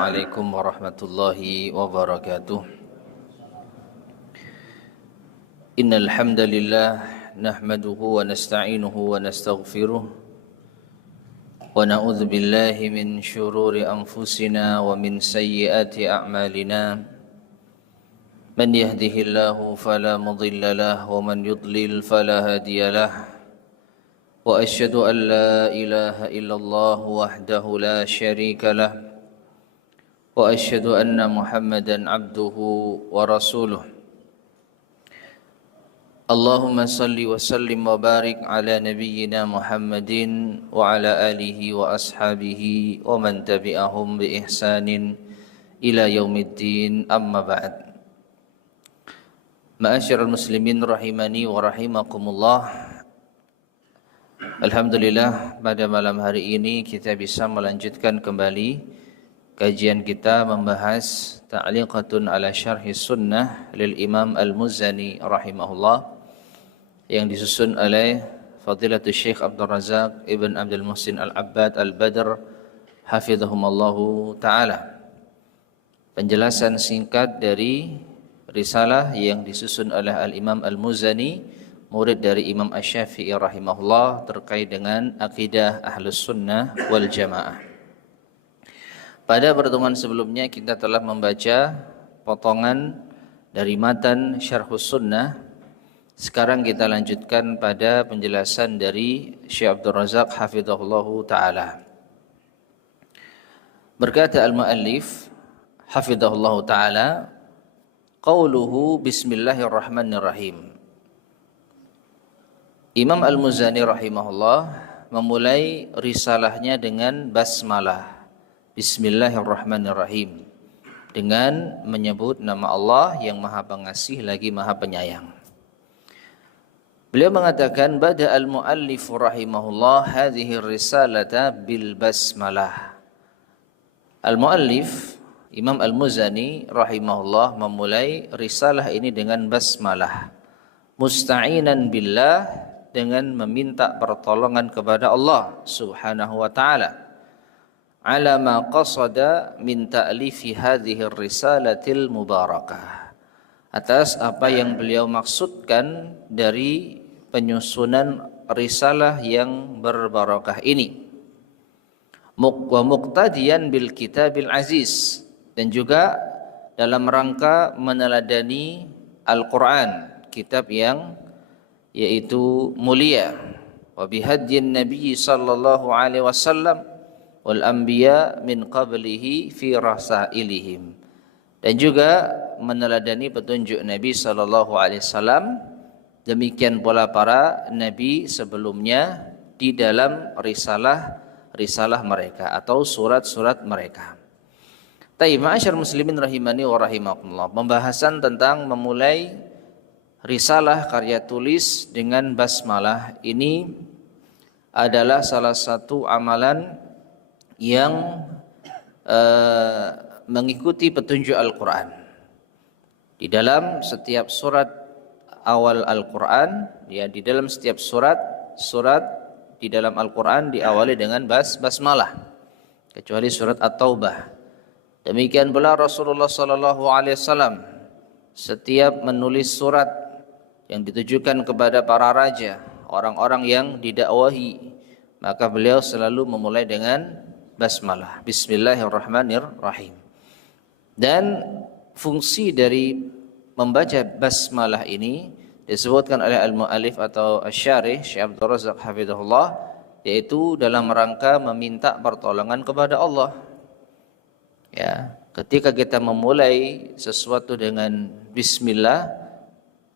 Assalamualaikum warahmatullahi wabarakatuh. Innal hamdalillah nahmaduhu wa nasta'inuhu wa nastaghfiruh wa na'udzu billahi min shururi anfusina wa min sayyiati a'malina. Man yahdihillahu fala mudilla lahu wa man yudlil fala hadiya lahu. Wa asyhadu an la ilaha illallah wahdahu la syarika lahu. Wa asyhadu anna Muhammadan abduhu wa rasuluh. Allahumma salli wa sallim wa barik ala nabiyyina Muhammadin wa ala alihi wa ashabihi wa man tabi'ahum bi ihsanin ila yaumiddin, amma ba'd. Ma'asyiral muslimin rahimani wa rahimakumullah. Alhamdulillah, pada malam hari ini kita bisa melanjutkan kembali kajian kita membahas Ta'liqatun ala Syarhi Sunnah lil Imam Al-Muzani rahimahullah, yang disusun oleh Fadilatul Syekh Abdul Razak Ibn Abdul Muhsin Al-Abbad Al-Badr hafidhahumallahu ta'ala. Penjelasan singkat dari risalah yang disusun oleh Al-Imam Al-Muzani, murid dari Imam Asy-Syafi'i rahimahullah, terkait dengan akidah Ahlus Sunnah wal Jamaah. Pada pertemuan sebelumnya kita telah membaca potongan dari matan Syarhus Sunnah. Sekarang kita lanjutkan pada penjelasan dari Syekh Abdul Razak hafizahullahu ta'ala. Berkata al-muallif hafizahullahu ta'ala, qauluhu bismillahirrahmanirrahim. Imam Al-Muzani rahimahullah memulai risalahnya dengan basmalah, bismillahirrahmanirrahim, dengan menyebut nama Allah yang Maha Pengasih lagi Maha Penyayang. Beliau mengatakan, bada al-muallif rahimahullah hadhihi risalata bil basmalah. Al-muallif Imam Al-Muzani rahimahullah memulai risalah ini dengan basmalah, musta'inan billah, dengan meminta pertolongan kepada Allah Subhanahu wa taala, ala ma qasada min ta'lifi hadhihi risalatil mubarakah, atas apa yang beliau maksudkan dari penyusunan risalah yang berbarakah ini. Wa muqtadiyan bil kitabil aziz, dan juga dalam rangka meneladani Al-Quran, kitab yang yaitu mulia. Wa bihadyin Nabi sallallahu alaihi wasallam wal anbiya min qablihi fi rasailihim, dan juga meneladani petunjuk Nabi sallallahu alaihi wasallam, demikian pula para nabi sebelumnya di dalam risalah mereka atau surat-surat mereka. Taib, ma'asyar muslimin rahimani wa rahimakumullah. Pembahasan tentang memulai risalah karya tulis dengan basmalah ini adalah salah satu amalan yang mengikuti petunjuk Al-Quran. Di dalam setiap surat awal Al-Quran, ya, di dalam setiap surat di dalam Al-Quran diawali dengan basmalah, kecuali surat At-Taubah. Demikian pula Rasulullah sallallahu alaihi wasallam setiap menulis surat yang ditujukan kepada para raja, orang-orang yang didakwahi, maka beliau selalu memulai dengan basmalah, bismillahirrahmanirrahim. Dan fungsi dari membaca basmalah ini disebutkan oleh al-muallif atau asy-syarih Syekh Abdul Razak hafizahullah, yaitu dalam rangka meminta pertolongan kepada Allah. Ya, ketika kita memulai sesuatu dengan bismillah,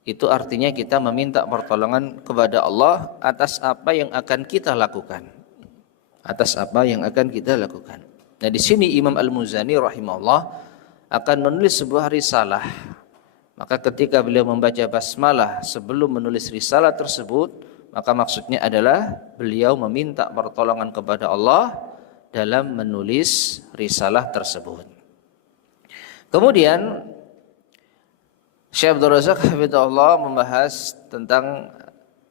itu artinya kita meminta pertolongan kepada Allah atas apa yang akan kita lakukan. Nah, di sini Imam Al-Muzani rahimahullah akan menulis sebuah risalah. Maka ketika beliau membaca basmalah sebelum menulis risalah tersebut, maka maksudnya adalah beliau meminta pertolongan kepada Allah dalam menulis risalah tersebut. Kemudian Syekh Abdul Razak hafizahullah membahas tentang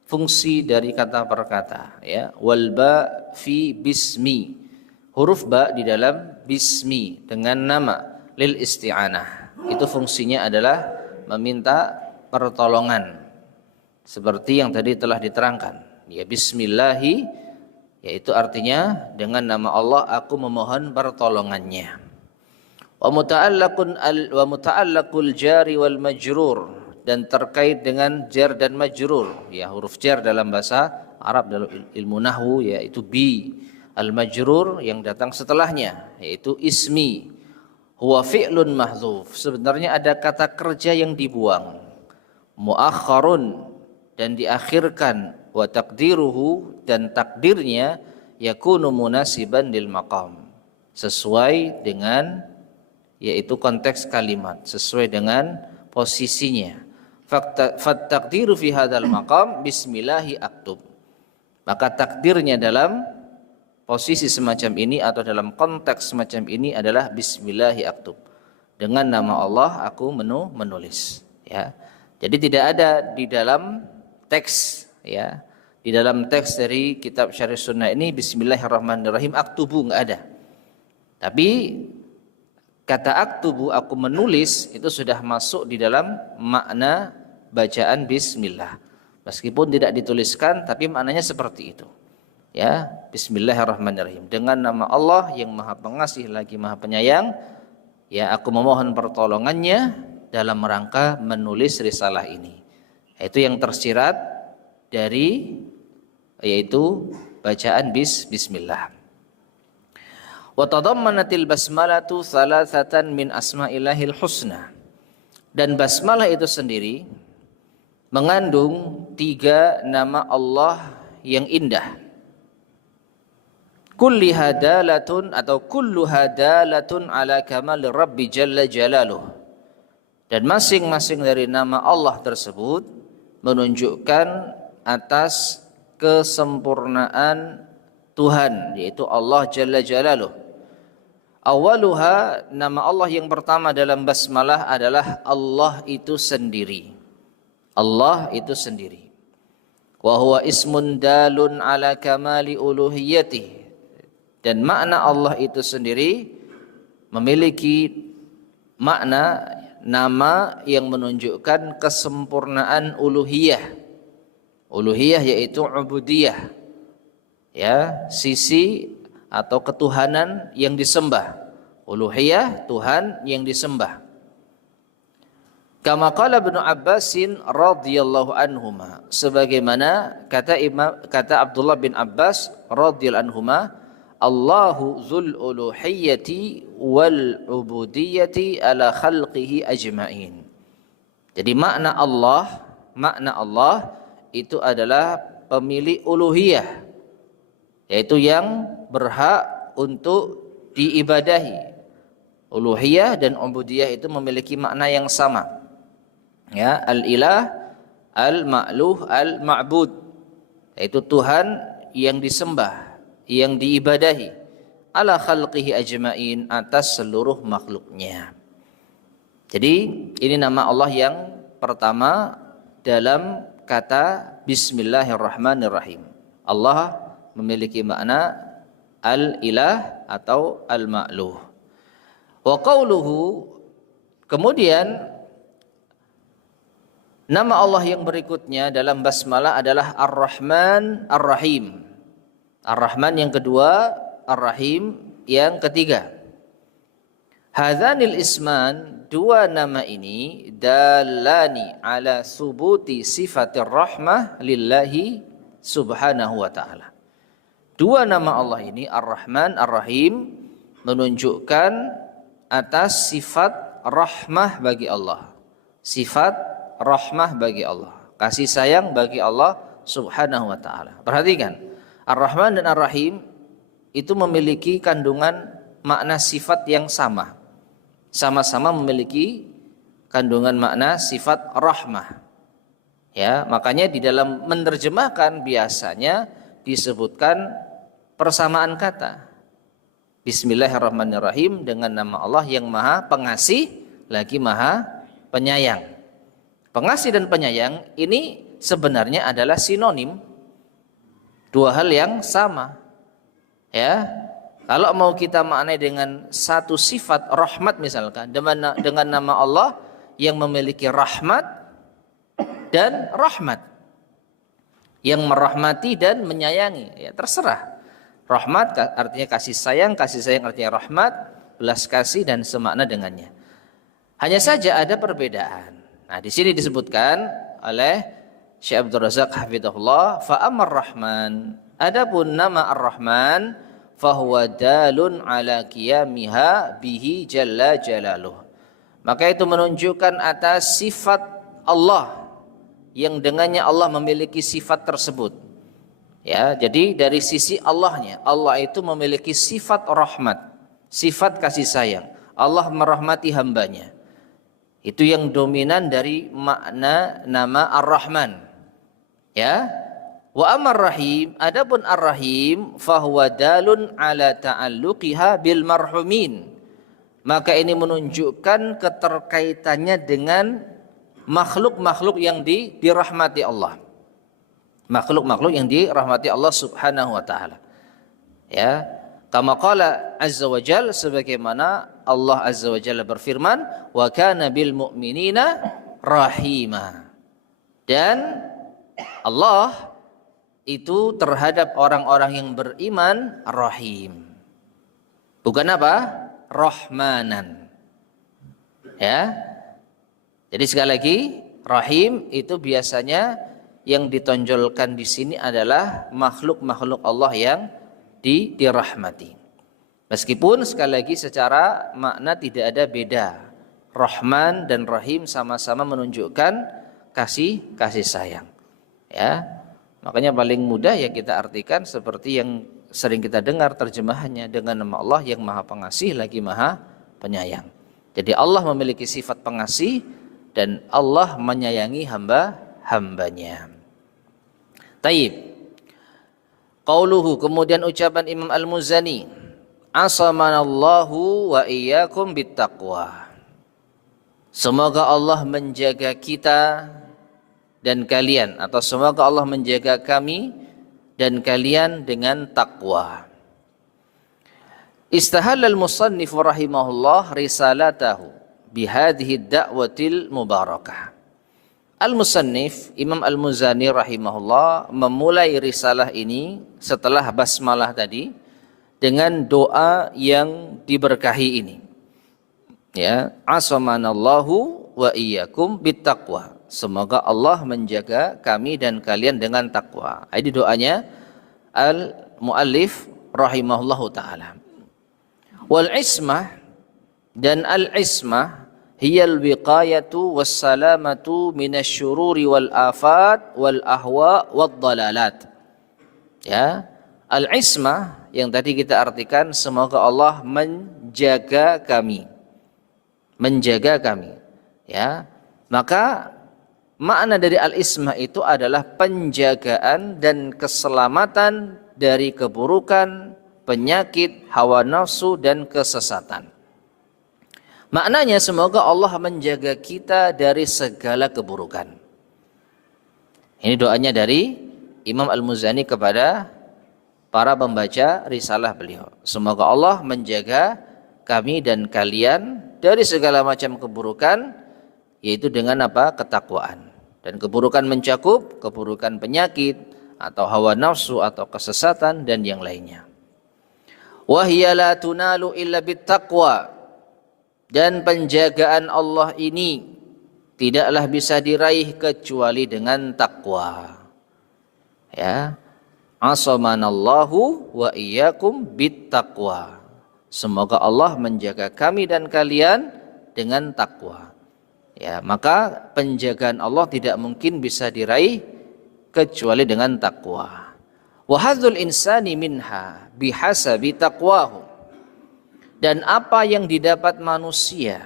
fungsi dari kata per kata, ya, wal ba fi bismi huruf ba di dalam bismi dengan nama lil isti'anah. Itu fungsinya adalah meminta pertolongan. Seperti yang tadi telah diterangkan. Ya bismillahi, yaitu artinya dengan nama Allah aku memohon pertolongannya. Wa muta'allaqul jari wal majrur, dan terkait dengan jar dan majrur. Ya, huruf jar dalam bahasa Arab dalam ilmu nahwu yaitu bi. Al-majrur yang datang setelahnya yaitu ismi. Huwa fi'lun mahdzuf. Sebenarnya ada kata kerja yang dibuang. Muakharun, dan diakhirkan. Wa taqdiruhu, dan takdirnya yakunu munasiban lil maqam. Sesuai dengan, yaitu konteks kalimat, sesuai dengan posisinya. Fattaqdiru fi hadzal maqam bismillahi aktub. Maka takdirnya dalam posisi semacam ini atau dalam konteks semacam ini adalah bismillahi aktub. Dengan nama Allah aku menulis, ya. Jadi tidak ada di dalam teks, ya. Di dalam teks dari kitab Syarih Sunnah ini bismillahirrahmanirrahim aktubu, enggak ada. Tapi kata aktubu, aku menulis, itu sudah masuk di dalam makna bacaan bismillah. Meskipun tidak dituliskan tapi maknanya seperti itu. Ya, bismillahirrahmanirrahim. Dengan nama Allah yang Maha Pengasih lagi Maha Penyayang, ya aku memohon pertolongannya dalam rangka menulis risalah ini. Itu yang tersirat dari, yaitu bacaan bismillah. Wa tadammanatil basmalatu thalathatan min asma'illahil husna. Dan basmalah itu sendiri mengandung 3 nama Allah yang indah. Kulli hadalatun atau kullu hadalatun ala kamal Rabbi jalla jalaluh. Dan masing-masing dari nama Allah tersebut menunjukkan atas kesempurnaan Tuhan, yaitu Allah jalla jalaluh. Awaluha, nama Allah yang pertama dalam basmalah adalah Allah itu sendiri. Allah itu sendiri. Wa huwa ismun dalun ala kamali uluhiyatih. Dan makna Allah itu sendiri memiliki makna nama yang menunjukkan kesempurnaan uluhiyah. Uluhiyah yaitu ubudiyah. Ya, sisi atau ketuhanan yang disembah. Uluhiyah, Tuhan yang disembah. Kama qala Ibnu Abbasin radhiyallahu anhuma, sebagaimana kata Abdullah bin Abbas radhiyallahu anhuma, Allahu dzul uluhiyyati wal ubudiyyati ala khalqihi ajma'in. Jadi makna Allah itu adalah pemilik uluhiyah, yaitu yang berhak untuk diibadahi. Uluhiyah dan ubudiyah itu memiliki makna yang sama. Ya, al-ilah, al-ma'luh, al-ma'bud, yaitu Tuhan yang disembah, yang diibadahi, ala khalqihi ajma'in, atas seluruh makhluknya. Jadi ini nama Allah yang pertama dalam kata bismillahirrahmanirrahim. Allah memiliki makna al-ilah atau al-ma'luh. Wa qauluhu, kemudian nama Allah yang berikutnya dalam basmalah adalah Ar-Rahman Ar-Rahim. Ar-Rahman yang kedua, Ar-Rahim yang ketiga. Hadzanil isman, 2 nama ini, dalani ala subuti sifatir rahmah lillahi subhanahu wa ta'ala. 2 nama Allah ini, Ar-Rahman Ar-Rahim, menunjukkan atas sifat rahmah bagi Allah. Sifat rahmah bagi Allah, kasih sayang bagi Allah subhanahu wa ta'ala. Perhatikan, Ar-Rahman dan Ar-Rahim itu memiliki kandungan makna sifat yang sama. Sama-sama memiliki kandungan makna sifat rahmah. Ya, makanya di dalam menerjemahkan biasanya disebutkan persamaan kata. Bismillahirrahmanirrahim, dengan nama Allah yang Maha Pengasih lagi Maha Penyayang. Pengasih dan penyayang ini sebenarnya adalah sinonim, 2 hal yang sama. Ya, Kalau mau kita maknai dengan satu sifat rahmat misalkan, dengan nama Allah yang memiliki rahmat dan rahmat, yang merahmati dan menyayangi, ya terserah. Rahmat artinya kasih sayang artinya rahmat, belas kasih dan semakna dengannya. Hanya saja ada perbedaan. Nah, di sini disebutkan oleh Syekh Abdul Razak hafizahullah, fa amar rahman, adapun nama ar-rahman fahuwa dalun ala qiyamiha bihi jalla jalaluh, maka itu menunjukkan atas sifat Allah yang dengannya Allah memiliki sifat tersebut. Ya, jadi dari sisi Allahnya, Allah itu memiliki sifat rahmat, sifat kasih sayang. Allah merahmati hambanya. Itu yang dominan dari makna nama Ar-Rahman. Ya. Wa amar rahim, adapun ar-rahim fahuwa dalun ala ta'alluqiha bil marhumin, maka ini menunjukkan keterkaitannya dengan makhluk-makhluk yang dirahmati Allah, makhluk-makhluk yang dirahmati Allah subhanahu wa ta'ala. Ya, kama qala azza wa jalla, sebagaimana Allah azza wa jalla berfirman, wa kana bil mu'minina rahima, dan Allah itu terhadap orang-orang yang beriman rahim. Bukan apa? Rahmanan. Ya. Jadi sekali lagi, rahim itu biasanya yang ditonjolkan di sini adalah makhluk-makhluk Allah yang dirahmati. Meskipun sekali lagi secara makna tidak ada beda. Rahman dan Rahim sama-sama menunjukkan kasih sayang. Ya. Makanya paling mudah ya kita artikan seperti yang sering kita dengar terjemahannya, dengan nama Allah yang Maha Pengasih lagi Maha Penyayang. Jadi Allah memiliki sifat pengasih dan Allah menyayangi hamba-hambanya. Taib. Qauluhu, kemudian ucapan Imam Al-Muzani, asamanallahu wa iyyakum bittaqwa. Semoga Allah menjaga kita dan kalian, atau semoga Allah menjaga kami dan kalian dengan takwa. Istahallal musannif rahimahullah risalatahu bihadhihi da'watil mubarakah. Al-musannif Imam Al-Muzani rahimahullah memulai risalah ini setelah basmalah tadi dengan doa yang diberkahi ini. Ya, asamanallahu wa iyyakum bittaqwa. Semoga Allah menjaga kami dan kalian dengan takwa. Ini doanya al-muallif rahimahullahu ta'ala. Wal ismah, dan al-ismah hiyal wiqayatu wassalamatu minasyururi wal afat wal ahwa wad dalalat. Ya, al-ismah yang tadi kita artikan semoga Allah menjaga kami. Menjaga kami. Ya, maka makna dari al-ismah itu adalah penjagaan dan keselamatan dari keburukan, penyakit, hawa nafsu dan kesesatan. Maknanya semoga Allah menjaga kita dari segala keburukan. Ini doanya dari Imam Al-Muzani kepada para pembaca risalah beliau. Semoga Allah menjaga kami dan kalian dari segala macam keburukan, yaitu dengan apa? Ketakwaan. Dan keburukan mencakup keburukan penyakit atau hawa nafsu atau kesesatan dan yang lainnya. Wa hiya la tunalu illa bittaqwa, dan penjagaan Allah ini tidaklah bisa diraih kecuali dengan takwa. Ya. Asamanallahu wa iyyakum bittaqwa. Semoga Allah menjaga kami dan kalian dengan takwa. Ya, maka penjagaan Allah tidak mungkin bisa diraih kecuali dengan takwa. Wa hadzul insani minha bihasabi taqwahu. Dan apa yang didapat manusia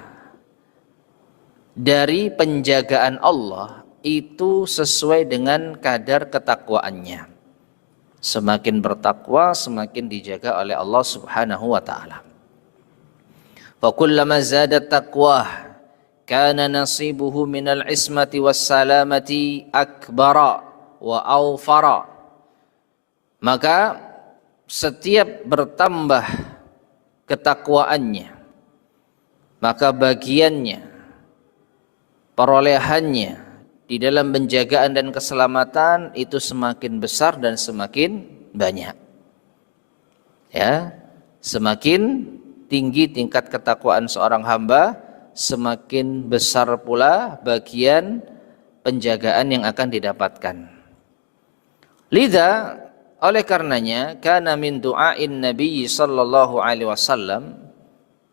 dari penjagaan Allah itu sesuai dengan kadar ketakwaannya. Semakin bertakwa, semakin dijaga oleh Allah Subhanahu wa taala. Fa kullama zadat taqwah kana nasibuhu minal ismati was salamati akbara wa awfara. Maka setiap bertambah ketakwaannya, maka bagiannya, perolehannya di dalam penjagaan dan keselamatan itu semakin besar dan semakin banyak. Ya, semakin tinggi tingkat ketakwaan seorang hamba, semakin besar pula bagian penjagaan yang akan didapatkan. Lidha, oleh karenanya, kana min du'ain Nabi sallallahu alaihi wasallam,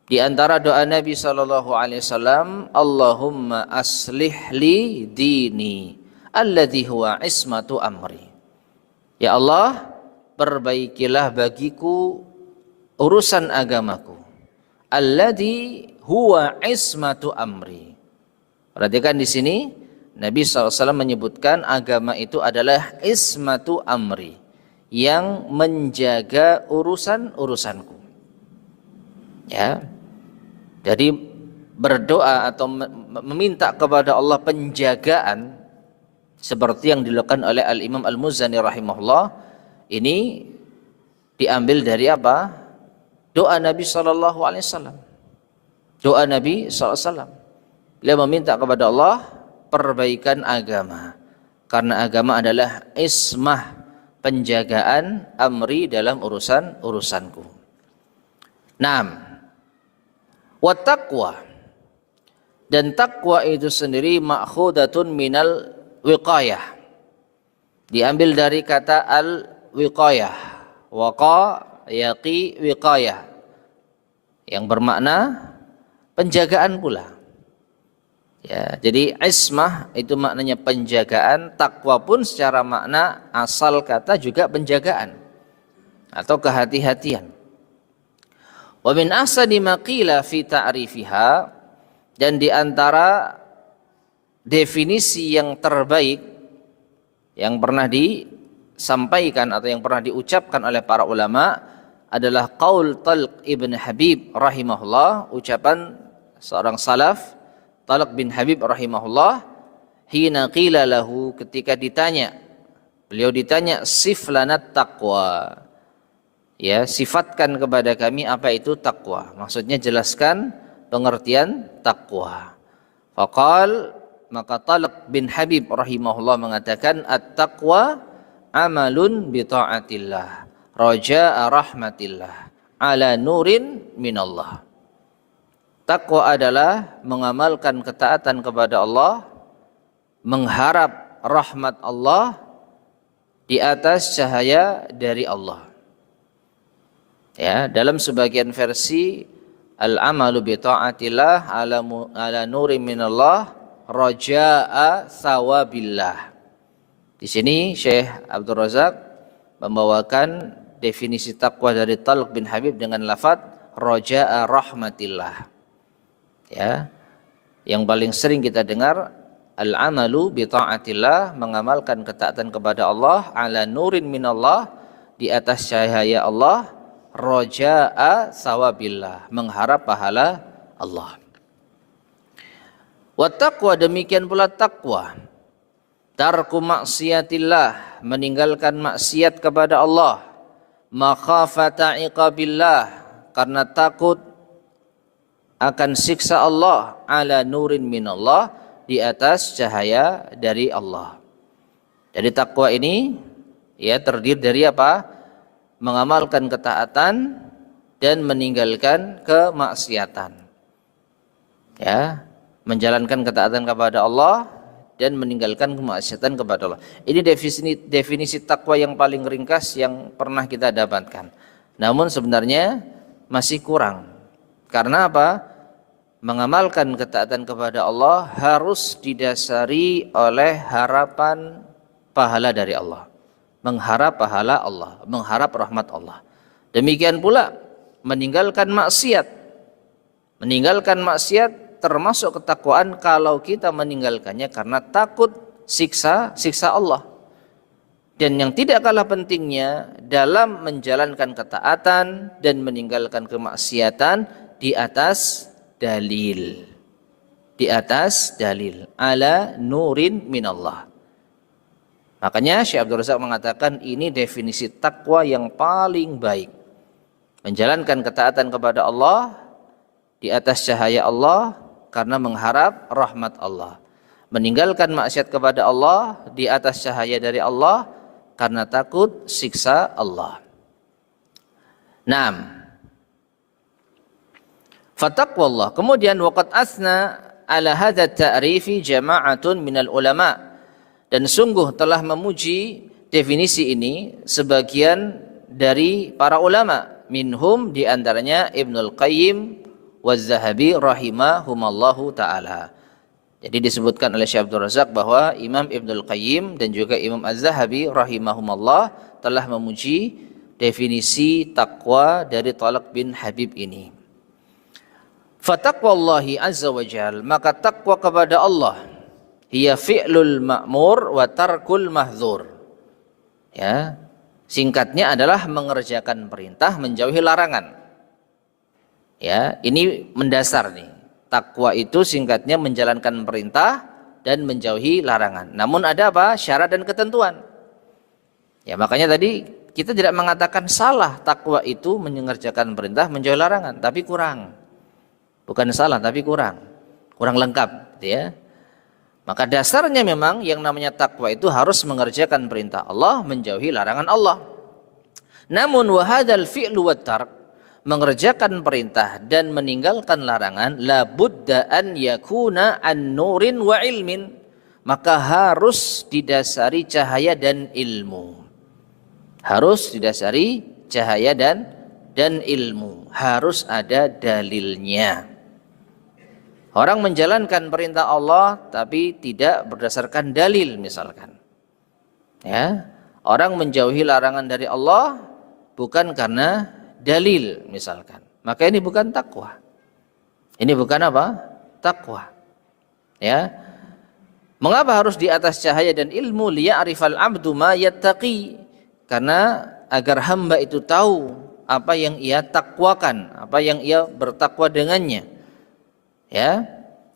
di antara doa Nabi sallallahu alaihi wasallam, Allahumma aslih li dini alladhi huwa ismatu amri. Ya Allah, perbaikilah bagiku urusan agamaku, alladhi huwa ismatu amri. Perhatikan di sini Nabi SAW menyebutkan agama itu adalah ismatu amri, yang menjaga urusan-urusanku. Ya, jadi berdoa atau meminta kepada Allah penjagaan seperti yang dilakukan oleh Al-Imam Al-Muzani rahimahullah, ini diambil dari apa? Doa Nabi SAW. Doa Nabi SAW. Beliau meminta kepada Allah perbaikan agama, karena agama adalah ismah, penjagaan amri dalam urusanku. Naam. Wa taqwa, dan takwa itu sendiri ma'khudatun minal wiqayah, diambil dari kata al-wiqayah, waqa yaqi wiqayah, yang bermakna penjagaan pula. Ya, jadi ismah itu maknanya penjagaan, takwa pun secara makna asal kata juga penjagaan atau kehati-hatian. Wa min ahsani ma qila fi ta'rifiha, dan di antara definisi yang terbaik yang pernah disampaikan atau yang pernah diucapkan oleh para ulama adalah qaul Talq ibn Habib rahimahullah, ucapan seorang salaf Talq bin Habib rahimahullah, hina qila lahu, ketika beliau ditanya siflanat taqwa, ya, sifatkan kepada kami apa itu takwa, maksudnya jelaskan pengertian takwa. Faqal, maka Talq bin Habib rahimahullah mengatakan, at-taqwa amalun bi ta'atillah raja'a rahmatillah ala nurin minallah. Takwa adalah mengamalkan ketaatan kepada Allah, mengharap rahmat Allah di atas cahaya dari Allah. Ya, dalam sebagian versi al-amalu bi ta'atillah ala nurin minallah raja'a thawabillah. Di sini Syekh Abdul Razak membawakan definisi takwa dari Talq bin Habib dengan lafaz raja'a rahmatillah. Ya, yang paling sering kita dengar al-amalu bi ta'atillah, mengamalkan ketaatan kepada Allah, ala nurin minallah, di atas cahaya Allah, raja'a thawabillah, mengharap pahala Allah. Wa taqwa, demikian pula takwa, tarku maksiatillah, meninggalkan maksiat kepada Allah, makhafata iqabillah, karena takut akan siksa Allah, ala nurin minallah, di atas cahaya dari Allah. Jadi takwa ini ya terdiri dari apa? Mengamalkan ketaatan dan meninggalkan kemaksiatan. Ya, menjalankan ketaatan kepada Allah dan meninggalkan kemaksiatan kepada Allah. Ini definisi takwa yang paling ringkas yang pernah kita dapatkan. Namun sebenarnya masih kurang. Karena apa? Mengamalkan ketaatan kepada Allah harus didasari oleh harapan pahala dari Allah. Mengharap pahala Allah, mengharap rahmat Allah. Demikian pula meninggalkan maksiat. Meninggalkan maksiat termasuk ketakwaan kalau kita meninggalkannya karena takut siksa Allah. Dan yang tidak kalah pentingnya dalam menjalankan ketaatan dan meninggalkan kemaksiatan di atas dalil. Di atas dalil, ala nurin minallah. Makanya Syekh Abdul Razak mengatakan ini definisi takwa yang paling baik. Menjalankan ketaatan kepada Allah di atas cahaya Allah karena mengharap rahmat Allah. Meninggalkan maksiat kepada Allah di atas cahaya dari Allah karena takut siksa Allah. Naam. Fataqwallah. Kemudian waqad asna ala hadha ta'rifi jama'atun minal ulama. Dan sungguh telah memuji definisi ini sebagian dari para ulama. Minhum diantaranya Ibnul Qayyim waz-Zahabi rahimahumallahu ta'ala. Jadi disebutkan oleh Syekh Abdul Razak bahwa Imam Ibnul Qayyim dan juga Imam Az-Zahabi rahimahumallah telah memuji definisi takwa dari Talq bin Habib ini. Fataqwallahi azza wa jal, maka takwa kepada Allah hiya fi'lul ma'mur wa tarkul mahdzur. Ya, singkatnya adalah mengerjakan perintah, menjauhi larangan. Ya, ini mendasar nih. Takwa itu singkatnya menjalankan perintah dan menjauhi larangan. Namun ada apa? Syarat dan ketentuan. Ya, makanya tadi kita tidak mengatakan salah takwa itu mengerjakan perintah, menjauhi larangan, tapi kurang. Bukan salah tapi kurang lengkap, gitu ya. Maka dasarnya memang yang namanya takwa itu harus mengerjakan perintah Allah, menjauhi larangan Allah. Namun wahadal fi'lu wat tark, mengerjakan perintah dan meninggalkan larangan, la budda an yakuna an nurin wa ilmin, maka harus didasari cahaya dan ilmu. Harus didasari cahaya dan ilmu, harus ada dalilnya. Orang menjalankan perintah Allah tapi tidak berdasarkan dalil misalkan. Ya, orang menjauhi larangan dari Allah bukan karena dalil misalkan. Maka ini bukan takwa. Ini bukan apa? Takwa. Ya. Mengapa harus di atas cahaya dan ilmu? Liya'rifal 'abdu ma yattaqi. Karena agar hamba itu tahu apa yang ia takwakan, apa yang ia bertakwa dengannya. Ya,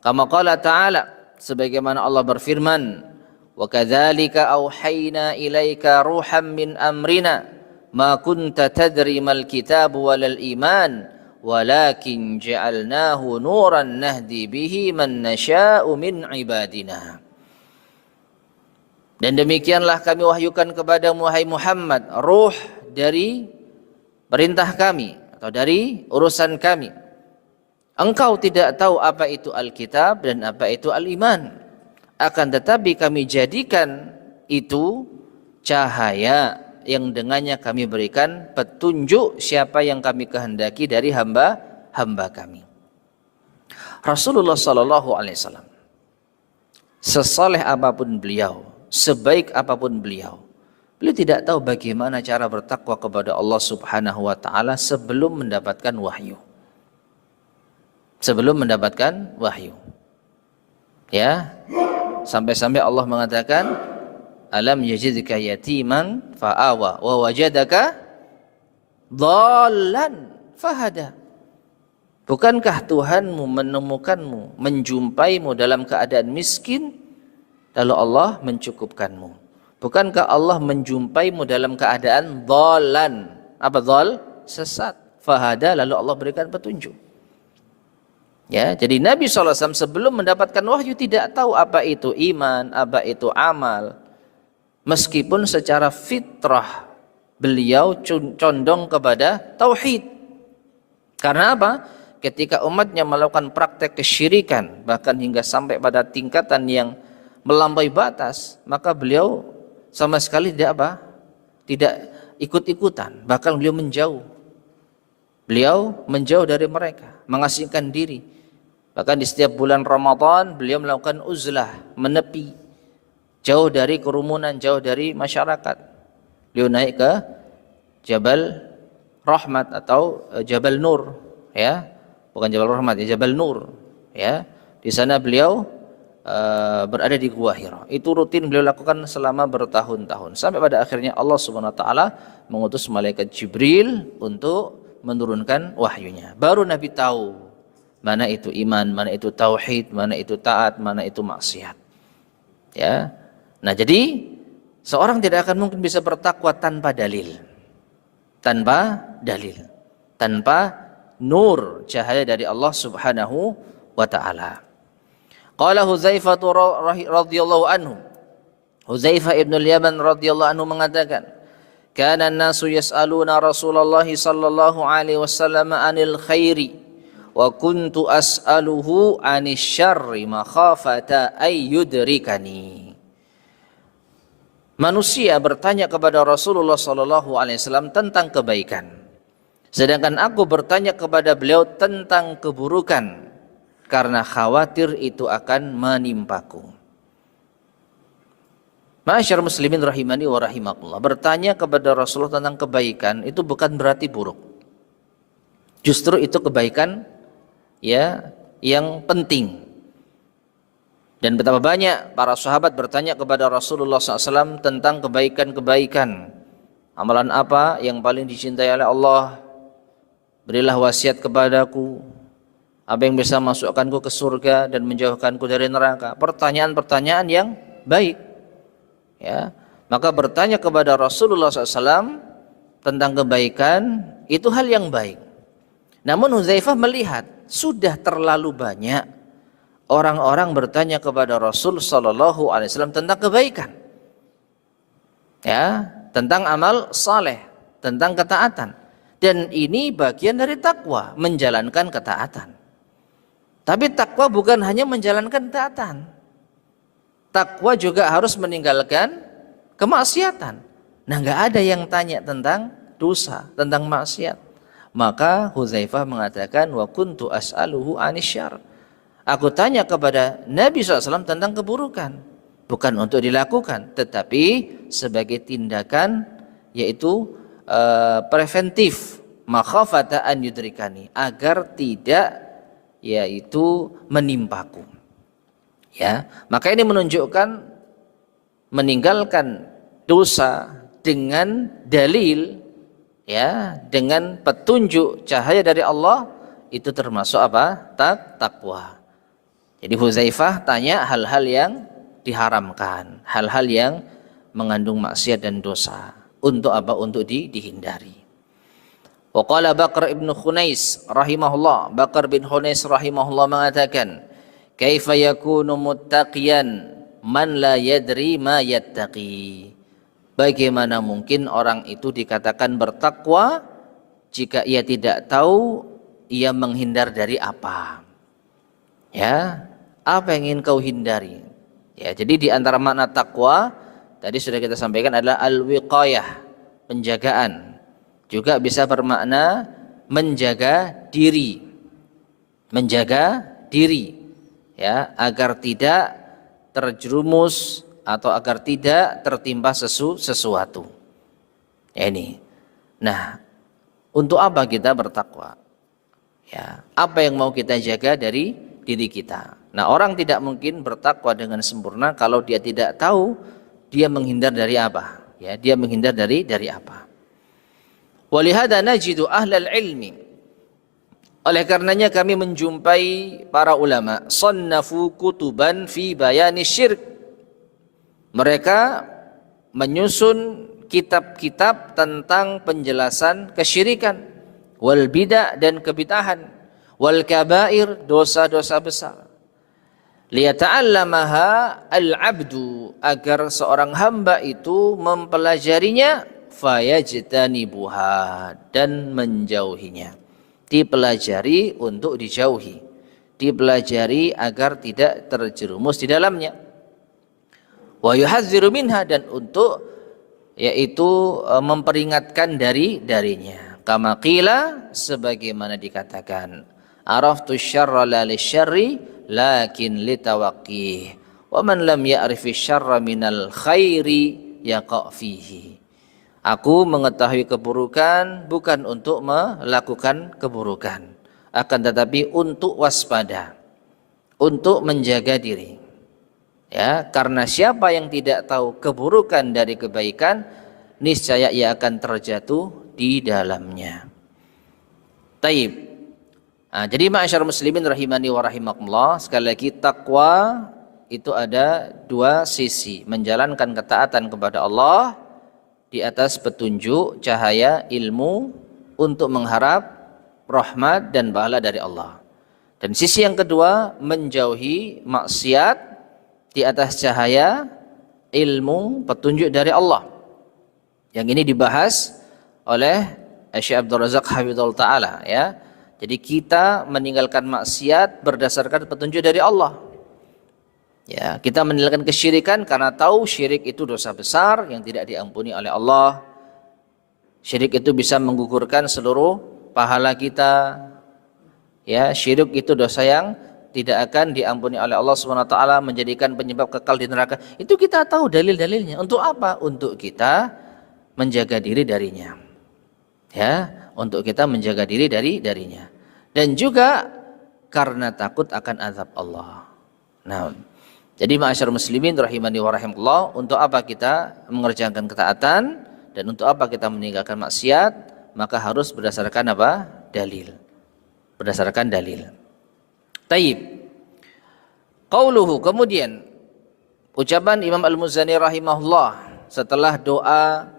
kama qala ta'ala, sebagaimana Allah berfirman, wa kadzalika auhayna ilaika ruham min amrina ma kunta tadri mal kitab walal iman walakin ja'alnahu nuran nahdi bihi man nasha'u min ibadina. Dan demikianlah kami wahyukan kepadamu wahai Muhammad ruh dari perintah kami atau dari urusan kami. Engkau tidak tahu apa itu Alkitab dan apa itu Al-Iman. Akan tetapi kami jadikan itu cahaya yang dengannya kami berikan petunjuk siapa yang kami kehendaki dari hamba-hamba kami. Rasulullah sallallahu alaihi wasallam, sesaleh apapun beliau, sebaik apapun beliau, beliau tidak tahu bagaimana cara bertakwa kepada Allah Subhanahu wa taala sebelum mendapatkan wahyu. Sebelum mendapatkan wahyu. Ya. Sampai-sampai Allah mengatakan, alam yajidka yatiman fa'awa wa wajadaka dhallan fahada. Bukankah Tuhanmu menemukanmu, menjumpaimu dalam keadaan miskin, lalu Allah mencukupkanmu? Bukankah Allah menjumpaimu dalam keadaan dhallan? Apa dhal? Sesat. Fahada, lalu Allah berikan petunjuk. Ya, jadi Nabi SAW sebelum mendapatkan wahyu tidak tahu apa itu iman, apa itu amal. Meskipun secara fitrah beliau condong kepada tauhid. Karena apa? Ketika umatnya melakukan praktek kesyirikan, bahkan hingga sampai pada tingkatan yang melampaui batas, maka beliau sama sekali tidak apa? Tidak ikut-ikutan, bahkan beliau menjauh. Beliau menjauh dari mereka, mengasingkan diri. Bahkan di setiap bulan Ramadan beliau melakukan uzlah, menepi, jauh dari kerumunan, jauh dari masyarakat. Beliau naik ke Jabal Rahmat atau Jabal Nur, ya, bukan Jabal Rahmat, ya, Jabal Nur, ya. Di sana beliau berada di Gua Hira. Itu rutin beliau lakukan selama bertahun-tahun sampai pada akhirnya Allah Subhanahu wa taala mengutus malaikat Jibril untuk menurunkan wahyunya. Baru Nabi tahu mana itu iman, mana itu tauhid, mana itu taat, mana itu maksiat. Ya. Nah, jadi Seorang tidak akan mungkin bisa bertakwa tanpa dalil. Tanpa dalil. Tanpa nur cahaya dari Allah Subhanahu wa taala. Qala Hudzaifah radhiyallahu anhu. Hudzaifah ibn al-Yaman radhiyallahu anhu mengatakan, "Kana an-nasu yas'aluna Rasulullah sallallahu alaihi wasallam 'anil khairi wa kuntu as'aluhu 'anil syarri makhafata ay yudrikani." Manusia bertanya kepada Rasulullah sallallahu alaihi wasallam tentang kebaikan, sedangkan aku bertanya kepada beliau tentang keburukan karena khawatir itu akan menimpaku. Ma'asyar muslimin rahimani wa rahimakumullah, bertanya kepada Rasulullah tentang kebaikan itu bukan berarti buruk. Justru itu kebaikan ya yang penting. Dan betapa banyak para sahabat bertanya kepada Rasulullah SAW tentang kebaikan-kebaikan. Amalan apa yang paling dicintai oleh Allah? Berilah wasiat kepadaku. Apa yang bisa masukkanku ke surga dan menjauhkanku dari neraka? Pertanyaan-pertanyaan yang baik. Ya, maka bertanya kepada Rasulullah SAW tentang kebaikan itu hal yang baik. Namun Hudzaifah melihat sudah terlalu banyak orang-orang bertanya kepada Rasul Sallallahu Alaihi Wasallam tentang kebaikan, ya, tentang amal saleh, tentang ketaatan. Dan ini bagian dari takwa, menjalankan ketaatan. Tapi takwa bukan hanya menjalankan ketaatan. Takwa juga harus meninggalkan kemaksiatan. Nah, nggak ada yang tanya tentang dosa, tentang maksiat. Maka Hudzaifah mengatakan, wa kuntu as'aluhu anisyar. Aku tanya kepada Nabi SAW tentang keburukan, bukan untuk dilakukan, tetapi sebagai tindakan, yaitu preventif, makhafata an yudrikani, agar tidak yaitu menimpaku. Ya, maka ini menunjukkan meninggalkan dosa dengan dalil, ya, dengan petunjuk cahaya dari Allah, itu termasuk apa? Takwa. Jadi Hudzaifah tanya hal-hal yang diharamkan, hal-hal yang mengandung maksiat dan dosa. Untuk apa? Untuk dihindari. Wa qala Bakar ibn Khunais rahimahullah, Bakar bin Khunais rahimahullah mengatakan, kaifa yakunu muttaqiyan man la yadri ma yattaqi. Bagaimana mungkin orang itu dikatakan bertakwa jika ia tidak tahu ia menghindar dari apa? Ya, apa yang ingin kau hindari? Ya, jadi di antara makna takwa tadi sudah kita sampaikan adalah al-wiqayah, penjagaan. Juga bisa bermakna menjaga diri. Menjaga diri, ya, agar tidak terjerumus atau agar tidak tertimpa sesuatu. Ya, ini. Nah, untuk apa kita bertakwa? Ya, apa yang mau kita jaga dari diri kita? Nah, orang tidak mungkin bertakwa dengan sempurna kalau dia tidak tahu dia menghindar dari apa. Ya, dia menghindar dari apa. Walihada najidu ahlal ilmi. Oleh karenanya kami menjumpai para ulama sannafu kutuban fi bayani syirk. Mereka menyusun kitab-kitab tentang penjelasan kesyirikan, wal bidah dan kebid'ahan, wal kabair, dosa-dosa besar. Liyata'allamaha al-'abdu, agar seorang hamba itu mempelajarinya, fayajtanibuha, dan menjauhinya. Dipelajari untuk dijauhi, dipelajari agar tidak terjerumus di dalamnya. Wa yuhadziru minha, dan untuk yaitu memperingatkan darinya. Kama qila, sebagaimana dikatakan, araftu syarra la lisyarri lakin litawaqqih, wa man lam ya'rifi syarra minal khairi yaqa' fihi. Aku mengetahui keburukan bukan untuk melakukan keburukan, akan tetapi untuk waspada, untuk menjaga diri. Ya, karena siapa yang tidak tahu keburukan dari kebaikan, niscaya ia akan terjatuh di dalamnya. Taib. Nah, jadi ma'asyar muslimin rahimani wa rahimakumullah, sekali lagi takwa itu ada dua sisi, menjalankan ketaatan kepada Allah di atas petunjuk cahaya ilmu untuk mengharap rahmat dan pahala dari Allah. Dan sisi yang kedua, menjauhi maksiat di atas cahaya ilmu petunjuk dari Allah. Yang ini dibahas oleh Syekh Abdul Razak Hafizahullah Ta'ala, ya. Jadi kita meninggalkan maksiat berdasarkan petunjuk dari Allah. Ya, kita meninggalkan kesyirikan karena tahu syirik itu dosa besar yang tidak diampuni oleh Allah. Syirik itu bisa menggugurkan seluruh pahala kita. Ya, syirik itu dosa yang tidak akan diampuni oleh Allah Subhanahu wa taala, menjadikan penyebab kekal di neraka. Itu kita tahu dalil-dalilnya. Untuk apa? Untuk kita menjaga diri darinya. Ya, untuk kita menjaga diri darinya. Dan juga karena takut akan azab Allah. Nah, jadi ma'asyar muslimin rahimani wa rahimakumullah, untuk apa kita mengerjakan ketaatan dan untuk apa kita meninggalkan maksiat? Maka harus berdasarkan apa? Dalil. Berdasarkan dalil. Taib. Qauluhu, kemudian ucapan Imam Al-Muzani rahimahullah setelah doa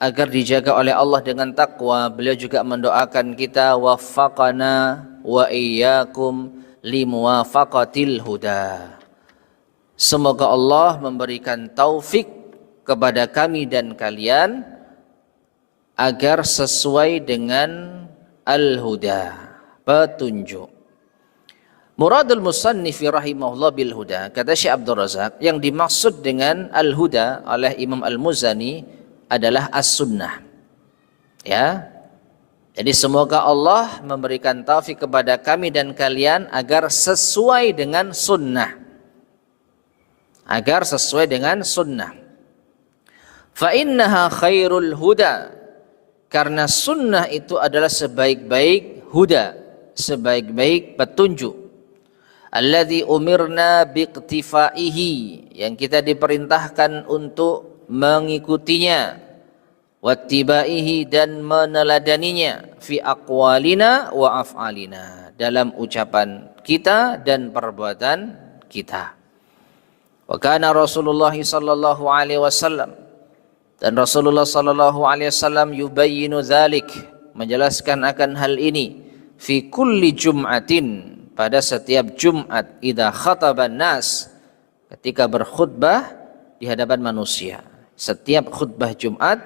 agar dijaga oleh Allah dengan takwa, beliau juga mendoakan kita waffaqana wa iyyakum limuwafaqatil huda. Semoga Allah memberikan taufik kepada kami dan kalian agar sesuai dengan al-huda, petunjuk. Muradul musannifi rahimahullah bil huda, kata Syekh Abdul Razak, yang dimaksud dengan al-huda oleh Imam Al-Muzani adalah as-sunnah. Ya. Jadi semoga Allah memberikan taufik kepada kami dan kalian agar sesuai dengan sunnah. Agar sesuai dengan sunnah. Fa innaha khairul huda, karena sunnah itu adalah sebaik-baik huda, sebaik-baik petunjuk. Alladzi umirna biqtifaihi, yang kita diperintahkan untuk mengikutinya, wattibaihi, dan meneladaninya, fi aqwalina wa af'alina, dalam ucapan kita dan perbuatan kita. Wa kana Rasulullah sallallahu alaihi wasallam, dan Rasulullah sallallahu alaihi wasallam yubayyinu dzalik, menjelaskan akan hal ini, fi kulli jum'atin, pada setiap Jumat, idza khataban nas, ketika berkhutbah di hadapan manusia. Setiap khutbah Jumat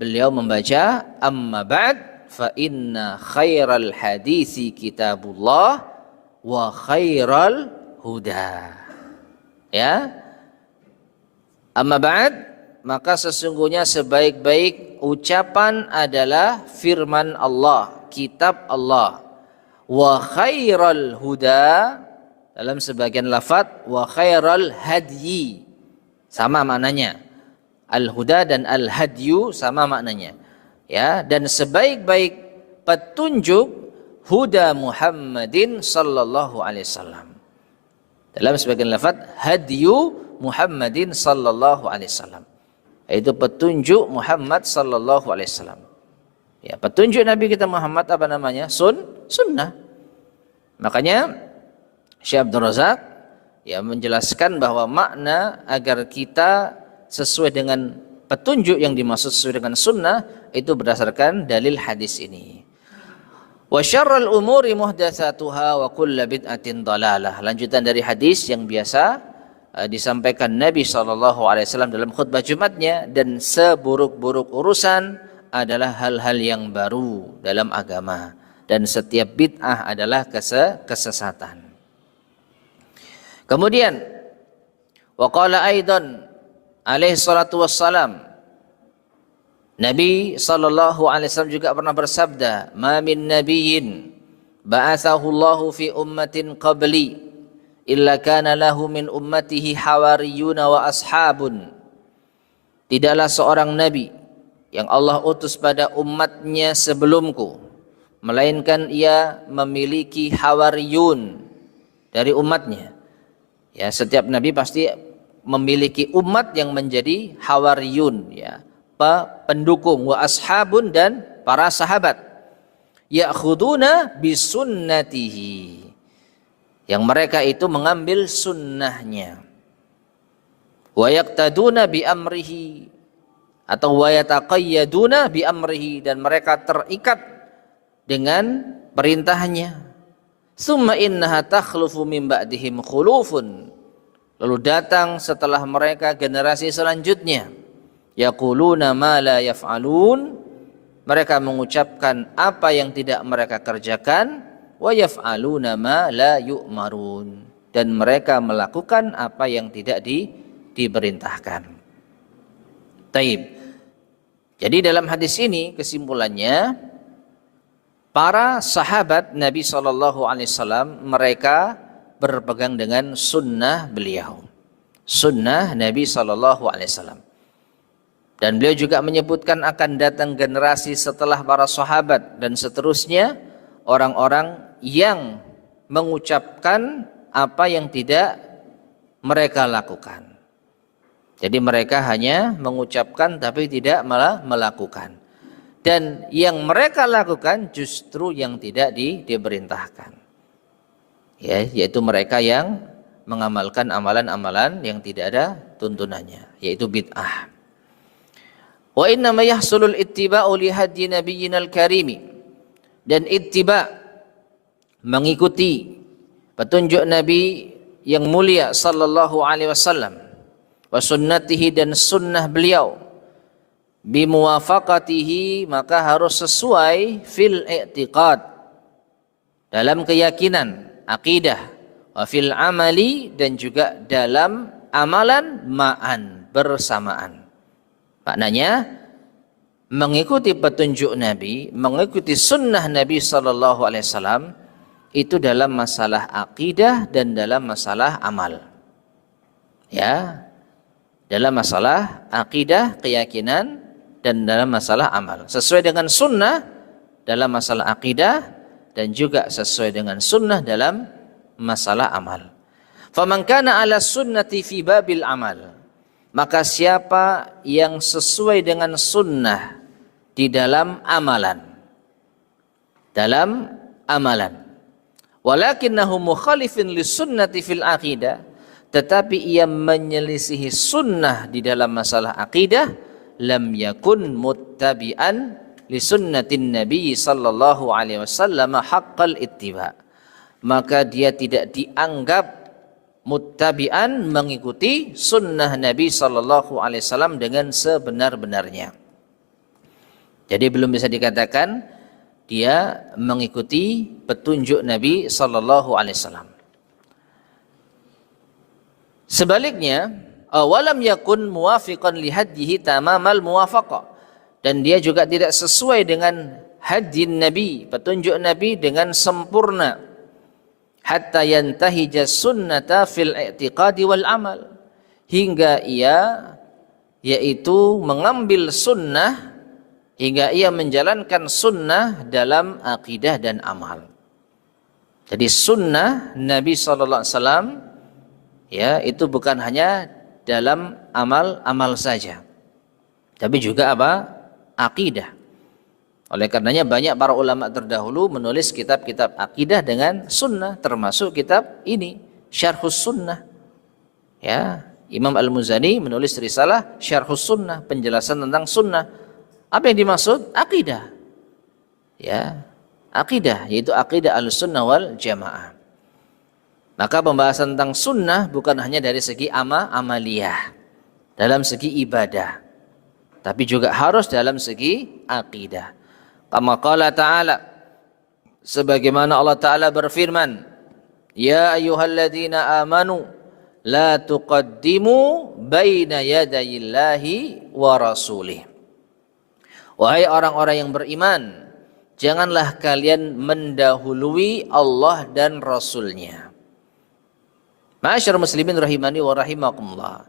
beliau membaca amma ba'd fa inna khairal hadisi kitabullah wa khairal huda. Ya. Amma ba'd, maka sesungguhnya sebaik-baik ucapan adalah firman Allah, kitab Allah. Wa khairal huda, dalam sebagian lafaz wa khairal hadyi, sama maknanya. Al-huda dan al-hadyu sama maknanya. Ya, dan sebaik-baik petunjuk huda Muhammadin sallallahu alaihi wasallam. Dalam sebagian lafaz hadyu Muhammadin sallallahu alaihi wasallam, yaitu petunjuk Muhammad sallallahu alaihi wasallam. Ya, petunjuk Nabi kita Muhammad apa namanya? Sunnah. Makanya Syekh Abdul Razak ya menjelaskan bahwa makna agar kita sesuai dengan petunjuk yang dimaksud sesuai dengan sunnah itu berdasarkan dalil hadis ini. Wa syarrul umuri muhdatsatuha wa kullu bid'atin dhalalah. Lanjutan dari hadis yang biasa disampaikan Nabi SAW dalam khutbah Jumatnya, dan seburuk-buruk urusan adalah hal-hal yang baru dalam agama, dan setiap bid'ah adalah kesesatan. Kemudian wa qala aidan alaihi salatu wassalam, Nabi SAW juga pernah bersabda, ma min nabiyyin ba'athahu Allahu fi ummatin qabli illa kana lahu min ummatihi hawariyuna wa ashabun. Tidaklah seorang nabi yang Allah utus pada umatnya sebelumku, melainkan ia memiliki hawariyun dari umatnya. Ya, setiap nabi pasti memiliki umat yang menjadi hawariyun, ya, pendukung, wa ashabun, dan para sahabat. Ya'khuduna bisunnatihi, yang mereka itu mengambil sunnahnya. wa yaqtaduna bi amrihi atau wa yataqayyaduna bi amrihi, dan mereka terikat dengan perintahnya. Summa innaha takhlufu min ba'dihim khulufun, lalu datang setelah mereka generasi selanjutnya, yaquluna ma la yaf'alun, mereka mengucapkan apa yang tidak mereka kerjakan, wa yaf'aluna ma la yu'marun, dan mereka melakukan apa yang tidak diperintahkan. Taib. Jadi dalam hadis ini kesimpulannya, para sahabat Nabi SAW mereka berpegang dengan sunnah beliau, sunnah Nabi SAW. Dan beliau juga menyebutkan akan datang generasi setelah para sahabat dan seterusnya, orang-orang yang mengucapkan apa yang tidak mereka lakukan. Jadi mereka hanya mengucapkan tapi tidak malah melakukan. Dan yang mereka lakukan justru yang tidak diperintahkan. Ya, yaitu mereka yang mengamalkan amalan-amalan yang tidak ada tuntunannya, yaitu bid'ah. Wa inna ma yahsulul ittiba'u li hadyi nabiyyinal karimi, dan ittiba mengikuti petunjuk Nabi yang mulia sallallahu alaihi wasallam, wa sunnatihi, dan sunnah beliau, bimuwafaqatihi, maka harus sesuai fil i'tiqad, dalam keyakinan akidah, wa fil amali, dan juga dalam amalan, ma'an, bersamaan. Maknanya mengikuti petunjuk Nabi, mengikuti sunnah Nabi sallallahu alaihi wasallam itu dalam masalah akidah dan dalam masalah amal. Ya, dalam masalah akidah, keyakinan, dan dalam masalah amal. Sesuai dengan sunnah dalam masalah akidah dan juga sesuai dengan sunnah dalam masalah amal. Faman kana ala sunnati fi babil amal, maka siapa yang sesuai dengan sunnah di dalam amalan, walakinnahu mukhalifin lisunnati fil aqidah, tetapi ia menyelisihi sunnah di dalam masalah akidah, lam yakun muttabi'an li sunnatin nabi sallallahu alaihi wasallam haqqal ittiba, maka dia tidak dianggap muttabi'an, mengikuti sunnah Nabi sallallahu alaihi wasallam dengan sebenar-benarnya. Jadi belum bisa dikatakan dia mengikuti petunjuk Nabi sallallahu alaihi wasallam. Sebaliknya, awalam yakun muwafiqan li hadyihi tamamal muwafaqah, dan dia juga tidak sesuai dengan hadyi Nabi, petunjuk Nabi dengan sempurna, hatta yantahija sunnata fil i'tiqadi wal amal, hingga ia yaitu mengambil sunnah, hingga ia menjalankan sunnah dalam akidah dan amal. Jadi sunnah Nabi SAW ya itu bukan hanya dalam amal saja, tapi juga apa? Akidah. Oleh karenanya banyak para ulama terdahulu menulis kitab-kitab akidah dengan sunnah, termasuk kitab ini Syarhus Sunnah. Ya, Imam Al-Muzani menulis risalah Syarhus Sunnah, penjelasan tentang sunnah. Apa yang dimaksud? Akidah. Ya, akidah, yaitu akidah Ahlussunnah wal Jamaah. Maka pembahasan tentang sunnah bukan hanya dari segi amaliyah, dalam segi ibadah, tapi juga harus dalam segi akidah. Kama qala ta'ala, sebagaimana Allah Ta'ala berfirman, ya ayyuhalladzina amanu la tuqaddimu baina yadayillahi wa rasulih. Wahai orang-orang yang beriman, janganlah kalian mendahului Allah dan Rasulnya. Ma'asyar muslimin rahimani wa rahimakumullah.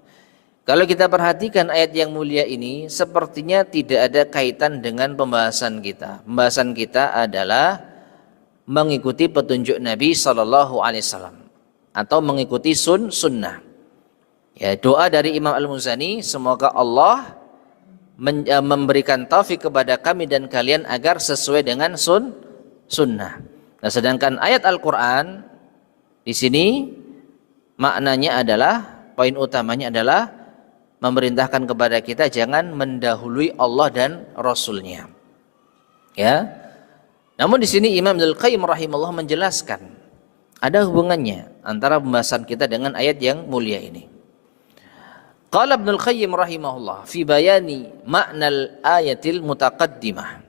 Kalau kita perhatikan ayat yang mulia ini, sepertinya tidak ada kaitan dengan pembahasan kita. Pembahasan kita adalah mengikuti petunjuk Nabi SAW atau mengikuti sunnah. Ya, doa dari Imam Al-Muzani, semoga Allah memberikan taufik kepada kami dan kalian agar sesuai dengan sunnah. Nah, sedangkan ayat Al-Quran di sini maknanya adalah, poin utamanya adalah memerintahkan kepada kita jangan mendahului Allah dan Rasulnya. Ya. Namun di sini Imam Ibnul Qayyim rahimahullah menjelaskan ada hubungannya antara pembahasan kita dengan ayat yang mulia ini. Qala Ibnul Qayyim rahimahullah fi bayani ma'nal ayatil mutaqaddimah.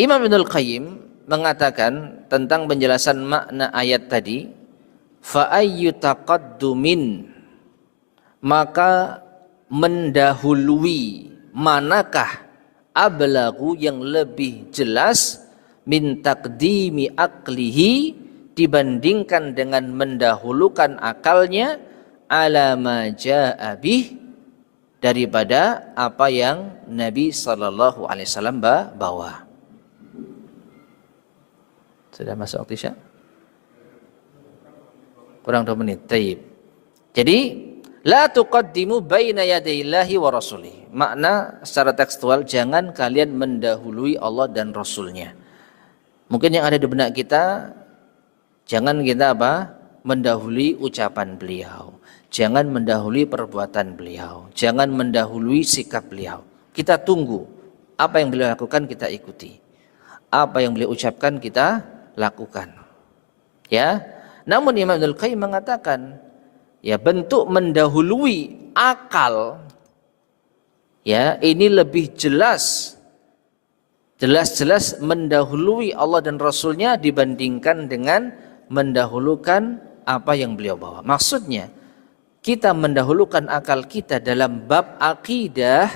Imam Ibnul Qayyim mengatakan tentang penjelasan makna ayat tadi, fa ayyu taqaddumin, maka mendahului manakah ablagu yang lebih jelas min taqdimi aqlihi dibandingkan dengan mendahulukan akalnya ala ma jaa bih daripada apa yang Nabi sallallahu alaihi wasallam bawa. Sudah masuk waktu Isya? Kurang 2 menit. Taib. Jadi la tuqaddimu baina yadayillahi wa rasulih. Makna secara tekstual, jangan kalian mendahului Allah dan Rasulnya. Mungkin yang ada di benak kita, jangan kita mendahului ucapan beliau. Jangan mendahului perbuatan beliau. Jangan mendahului sikap beliau. Kita tunggu. Apa yang beliau lakukan kita ikuti. Apa yang beliau ucapkan kita lakukan. Ya. Namun Imam Ibnul Qayyim mengatakan, ya, bentuk mendahului akal, ya, ini lebih jelas mendahului Allah dan Rasulnya dibandingkan dengan mendahulukan apa yang beliau bawa. Maksudnya kita mendahulukan akal kita dalam bab akidah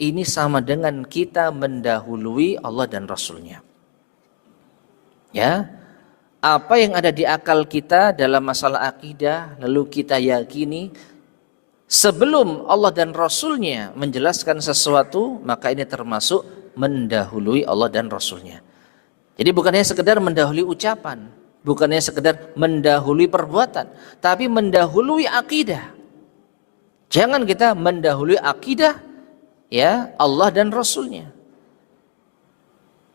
ini sama dengan kita mendahului Allah dan Rasulnya. Ya, apa yang ada di akal kita dalam masalah akidah lalu kita yakini sebelum Allah dan Rasulnya menjelaskan sesuatu, maka ini termasuk mendahului Allah dan Rasulnya. Jadi bukannya sekedar mendahului ucapan, bukannya sekedar mendahului perbuatan, tapi mendahului akidah. Jangan kita mendahului akidah, ya, Allah dan Rasulnya.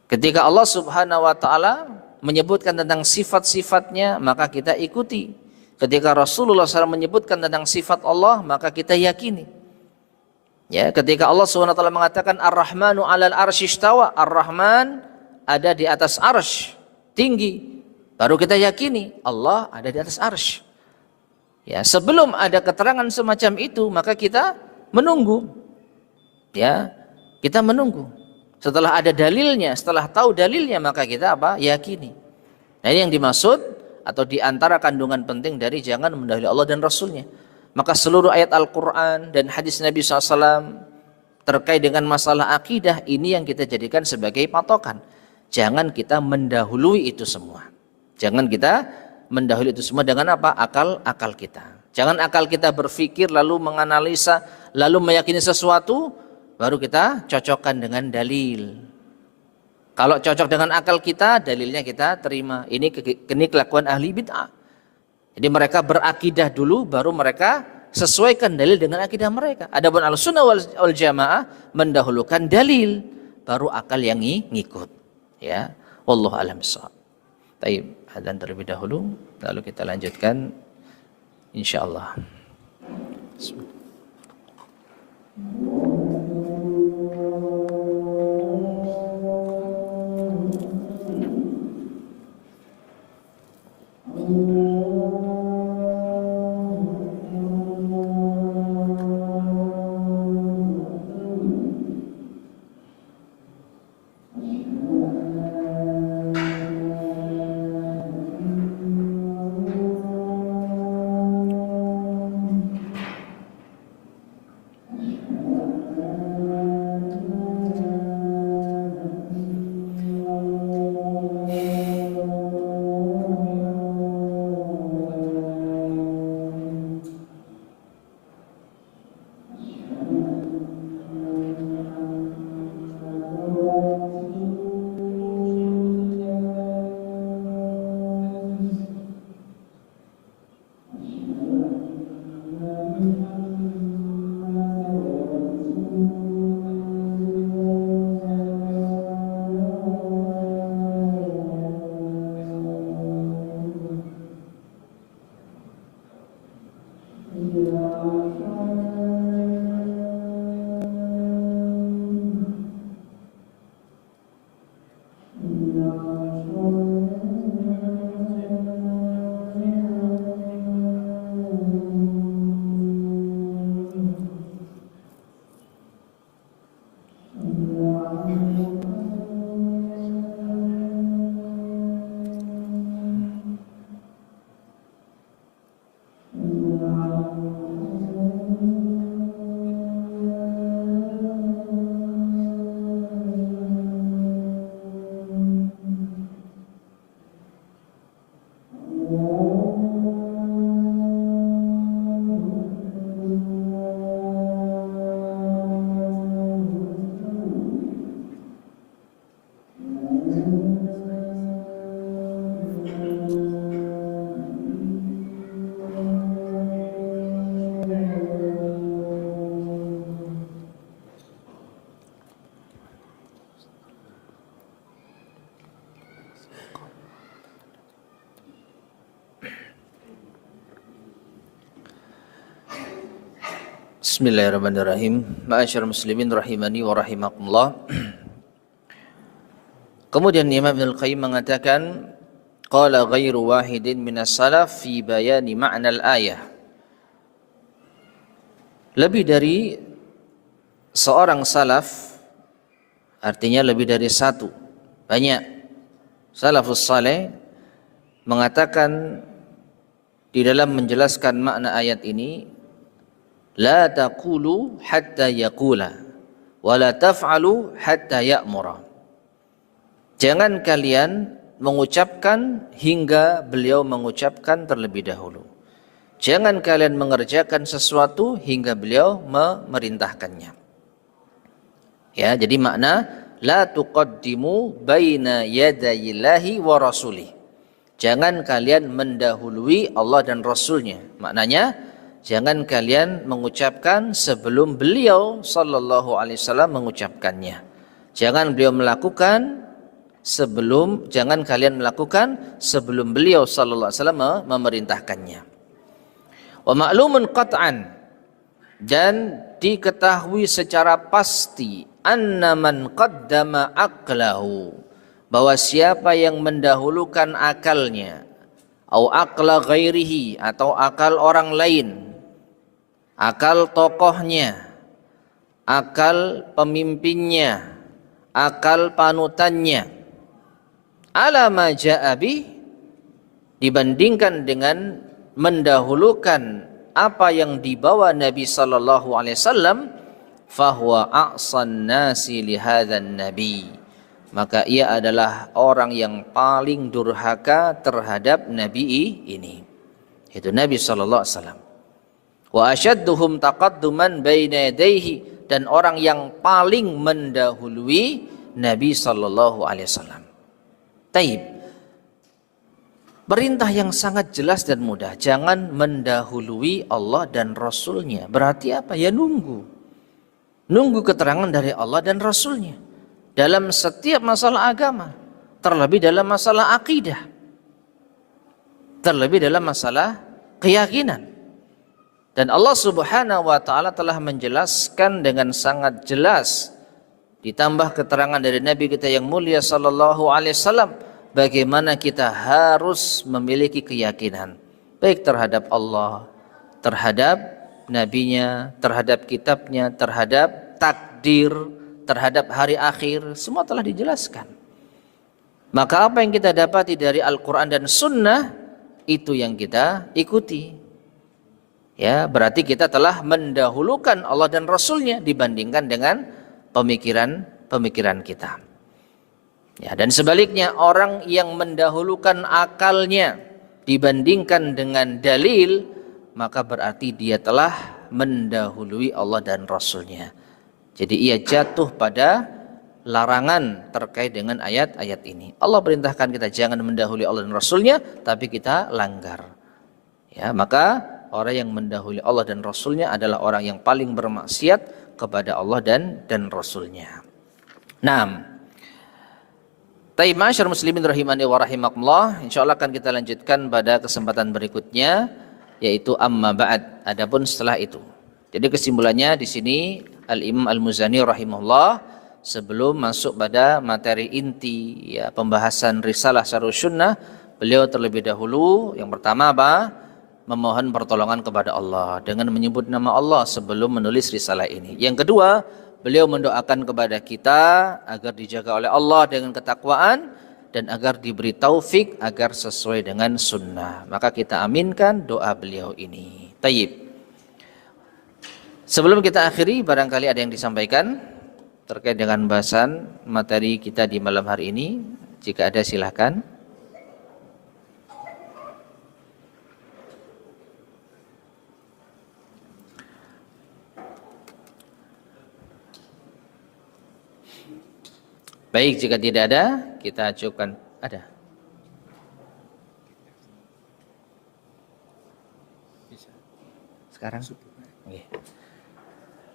Ketika Allah Subhanahu wa taala menyebutkan tentang sifat-sifatnya, maka kita ikuti. Ketika Rasulullah SAW menyebutkan tentang sifat Allah, maka kita yakini. Ya, ketika Allah Subhanahu wa taala mengatakan Ar-Rahmanu 'alal arsy istawa, Ar-Rahman ada di atas arsy, tinggi. Baru kita yakini Allah ada di atas arsy. Ya, sebelum ada keterangan semacam itu, maka kita menunggu. Ya, kita menunggu. Setelah ada dalilnya, setelah tahu dalilnya, maka kita yakini. Nah, ini yang dimaksud atau diantara kandungan penting dari jangan mendahului Allah dan Rasulnya. Maka seluruh ayat Al-Quran dan hadis Nabi SAW terkait dengan masalah akidah ini yang kita jadikan sebagai patokan. Jangan kita mendahului itu semua. Jangan kita mendahului itu semua dengan apa? Akal kita. Jangan akal kita berpikir lalu menganalisa lalu meyakini sesuatu baru kita cocokkan dengan dalil. Kalau cocok dengan akal kita, dalilnya kita terima. Ini kelakuan ahli bid'ah. Jadi mereka berakidah dulu, baru mereka sesuaikan dalil dengan akidah mereka. Adapun Ahlussunnah wal Jamaah mendahulukan dalil, baru akal yang ngikut. Ya, wallahu a'lam bishawab. Baik, adzan terlebih dahulu, lalu kita lanjutkan insyaallah. Bismillah. Bismillahirrahmanirrahim. Ma'asyarul muslimin rahimani wa rahimakumullah. Kemudian Imam Ibnul Qayyim mengatakan, qala ghairu wahidin minas salaf fi bayani ma'nal ayah. Lebih dari seorang salaf, artinya lebih dari satu, banyak salafus saleh mengatakan di dalam menjelaskan makna ayat ini, la taqulu hatta yaqula wa la taf'alu hatta ya'mura. Jangan kalian mengucapkan hingga beliau mengucapkan terlebih dahulu. Jangan kalian mengerjakan sesuatu hingga beliau memerintahkannya. Ya, jadi makna la tuqaddimu baina yadayillahi wa rasulih. Jangan kalian mendahului Allah dan Rasulnya. Maknanya, jangan kalian mengucapkan sebelum beliau sallallahu alaihi wasallam mengucapkannya. Jangan kalian melakukan sebelum beliau sallallahu alaihi wasallam memerintahkannya. Wa ma'lumun qat'an, dan diketahui secara pasti, anna man qaddama aqlahu, bahwa siapa yang mendahulukan akalnya, au aqla ghairihi, atau akal orang lain, akal tokohnya, akal pemimpinnya, akal panutannya, ala ma ja'a bih, dibandingkan dengan mendahulukan apa yang dibawa Nabi sallallahu alaihi wasallam, fahuwa a'san nasi li hadzan nabi, maka ia adalah orang yang paling durhaka terhadap Nabi ini, yaitu Nabi sallallahu alaihi wasallam. Wa asyadduhum taqadduman baina yadayhi, dan orang yang paling mendahului Nabi sallallahu alaihi wasallam. Taib. Perintah yang sangat jelas dan mudah, jangan mendahului Allah dan Rasulnya. Berarti apa? Ya nunggu keterangan dari Allah dan Rasulnya dalam setiap masalah agama, terlebih dalam masalah akidah, terlebih dalam masalah keyakinan. Dan Allah Subhanahu wa taala telah menjelaskan dengan sangat jelas, ditambah keterangan dari Nabi kita yang mulia sallallahu alaihi wasallam, bagaimana kita harus memiliki keyakinan baik terhadap Allah, terhadap nabinya, terhadap kitabnya, terhadap takdir, terhadap hari akhir, semua telah dijelaskan. Maka apa yang kita dapati dari Al-Quran dan Sunnah, itu yang kita ikuti. Ya, berarti kita telah mendahulukan Allah dan Rasulnya dibandingkan dengan pemikiran kita. Ya, dan sebaliknya, orang yang mendahulukan akalnya dibandingkan dengan dalil, maka berarti dia telah mendahului Allah dan Rasulnya. Jadi ia jatuh pada larangan terkait dengan ayat-ayat ini. Allah perintahkan kita jangan mendahului Allah dan Rasulnya, tapi kita langgar. Ya, maka orang yang mendahului Allah dan Rasulnya adalah orang yang paling bermaksiat kepada Allah dan Rasulnya. Naam. Taib ma'asyar muslimin rahimani wa rahimakumullah. InsyaAllah akan kita lanjutkan pada kesempatan berikutnya, yaitu amma ba'd, adapun setelah itu. Jadi kesimpulannya di sini Al-Imam Al-Muzani rahimahullah, sebelum masuk pada materi inti ya pembahasan risalah Syarhus Sunnah, beliau terlebih dahulu yang pertama apa? Memohon pertolongan kepada Allah dengan menyebut nama Allah sebelum menulis risalah ini. Yang kedua, beliau mendoakan kepada kita agar dijaga oleh Allah dengan ketakwaan dan agar diberi taufik agar sesuai dengan sunnah. Maka kita aminkan doa beliau ini. Tayyib. Sebelum kita akhiri, barangkali ada yang disampaikan terkait dengan bahasan materi kita di malam hari ini. Jika ada silakan. Baik, jika tidak ada, kita ajukan. Ada? Sekarang? Okay.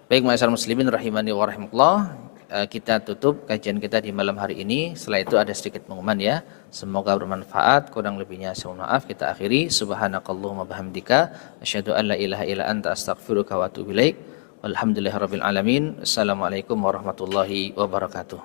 Baik, ma'asyar muslimin rahimani wa rahimakumullah, kita tutup kajian kita di malam hari ini. Setelah itu ada sedikit pengumuman ya. Semoga bermanfaat, kurang lebihnya saya mohon maaf. Kita akhiri. Subhanakallahumma bihamdika asyhadu an la ilaha illa anta astaghfiruka wa atubu ilaik. Alhamdulillahirabbil alamin. Assalamualaikum warahmatullahi wabarakatuh.